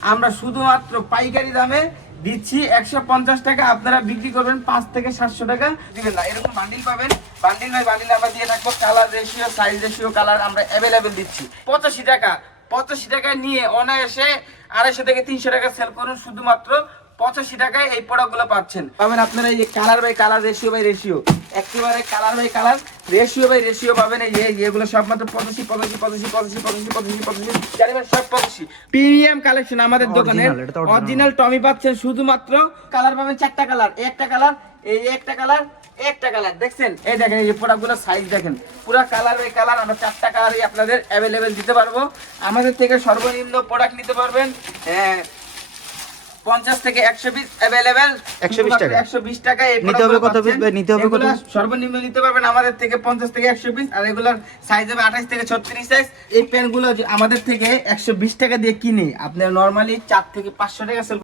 আমরা শুধুমাত্র পাইকারি দামে দিচ্ছি একশো পঞ্চাশ টাকা। আপনারা বিক্রি করবেন পাঁচ থেকে সাতশো টাকা। দিবেন না, এরকম বান্ডিল পাবেন। বান্ডিল বাই বান্ডিল আমরা দিয়ে থাকব colour ratio size ratio colour আমরা অ্যাভেলেবেল দিচ্ছি। পঁচাশি টাকা পঁচাশি টাকা নিয়ে অনায়াসে আড়াইশো থেকে তিনশো টাকা সেল করুন। শুধুমাত্র পঁচাশি টাকায় এই প্রোডাক্টগুলো পাচ্ছেন। পাবেন আপনারা এই যে colour by colour ratio by ratio একেবারে colour by colour ratio by ratio পাবেন এই এগুলো সব মাত্র পঁচাশি পঁচাশি পঁচাশি পঁচাশি পঁচাশি পঁচাশি পঁচাশি সব পঁচাশি। প্রিমিয়াম কালেকশন আমাদের দোকানে। অরিজিনাল টমি পাচ্ছেন শুধুমাত্র কালার পাবেন চারটা কালার একটা কালার এই একটা কালার একটা কালার দেখছেন? এই দেখেন এই যে প্রোডাক্টগুলো সাইজ দেখেন। পুরো কালার এই কালার আমরা চারটা কালারই আপনাদের অ্যাভেলেবেল দিতে পারব। আমাদের থেকে সর্বনিম্ন প্রোডাক্ট নিতে পারবেন হ্যাঁ পঞ্চাশ থেকে একশো পিস অ্যাভেলেবেল 120 টাকা। একশো বিশ টাকা এই নিতে হবে কত পিস? নিতে হবে কত সর্বনিম্ন নিতে পারবেন আমাদের থেকে পঞ্চাশ থেকে একশো পিস আর এগুলোর সাইজ হবে আঠাশ থেকে ছত্রিশ সাইজ এই প্যান্টগুলো আমাদের থেকে একশো বিশ টাকা দিয়ে কিনে আপনার নর্মালি চার থেকে পাঁচশো টাকা সেল